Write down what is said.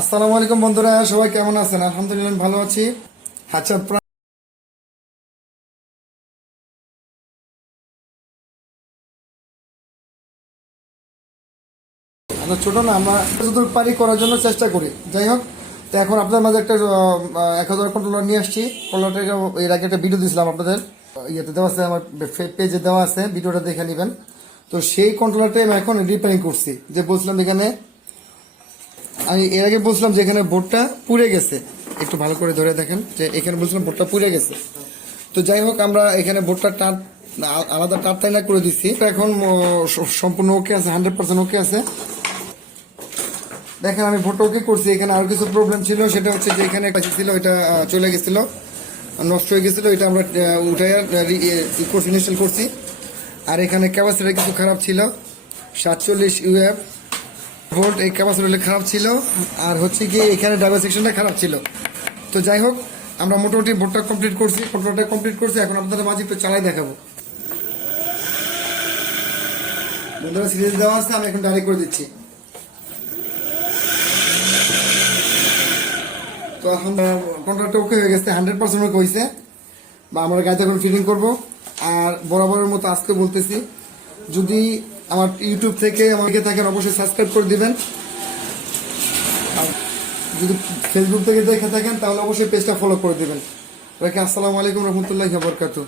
আসসালামু আলাইকুম বন্ধুরা, সবাই কেমন আছেন? আলহামদুলিল্লাহ, ভালো আছি। আচ্ছা আমরা ছোট না, আমরা যতদূর পারি করার জন্য চেষ্টা করি। যাই হোক, তো এখন আপনাদের মাঝে একটা এক হাজার কন্ট্রোলার নিয়ে আসছি। কন্ট্রোলারটাকে এর আগে একটা ভিডিও দিয়েছিলাম আপনাদের। ইয়েতে দেওয়া আছে, আমার পেজে দেওয়া আছে ভিডিওটা দেখে নেবেন। তো সেই কন্ট্রোলারটাই আমি এখন রিপেয়ারিং করছি। যে বলছিলাম এখানে আমি এর আগে বলছিলাম যে এখানে বোর্ডটা পুড়ে গেছে। একটু ভালো করে ধরে দেখেন যে এখানে বলছিলাম বোর্ডটা পুড়ে গেছে। তো যাই হোক, আমরা এখানে বোর্ডটা টান আলাদা টাট টাইনা করে দিচ্ছি এখন সম্পূর্ণ ওকে আছে, হান্ড্রেড পার্সেন্ট ওকে আছে। দেখেন, আমি ভোটটা ওকে করছি। এখানে আর কিছু প্রবলেম ছিল, সেটা হচ্ছে যে এখানে ছিল, এটা চলে গেছিল, নষ্ট হয়ে গেছিল, এটা আমরা উঠাই ইনস্টল করছি আর এখানে ক্যাপাসিটার কিছু খারাপ ছিল। সাতচল্লিশ ইউএফ ভোল্ট এই ক্যাপাসিটার খারাপ ছিল, আর হচ্ছে কি এখানে ড্রাইভার সেকশনটা খারাপ ছিল। তো যাই হোক, আমরা মোটামুটি ভোটটা কমপ্লিট করছি কন্ট্রোলটা কমপ্লিট করছি, এখন আপনাদের মাঝে একটু চালাই দেখাবো। বন্ধুরা সিরিজ দেওয়া আছে, আমি এখন ডাইরেক্ট করে দিচ্ছি। তো এখন কন্ট্রাক্টটা ওকে হয়ে গেছে হান্ড্রেড পার্সেন্ট ওকে হয়েছে বা আমরা গাড়িতে এখন ফিটিং করব। আর বরাবরের মতো আজকে বলতেছি, যদি আমার ইউটিউব থেকে আমাকে থাকেন অবশ্যই সাবস্ক্রাইব করে দিবেন। যদি ফেসবুক থেকে দেখে থাকেন, তাহলে অবশ্যই পেজটা ফলো করে দেবেন। রাখি, আসসালামু আলাইকুম রহমতুল্লাহ বরকাতু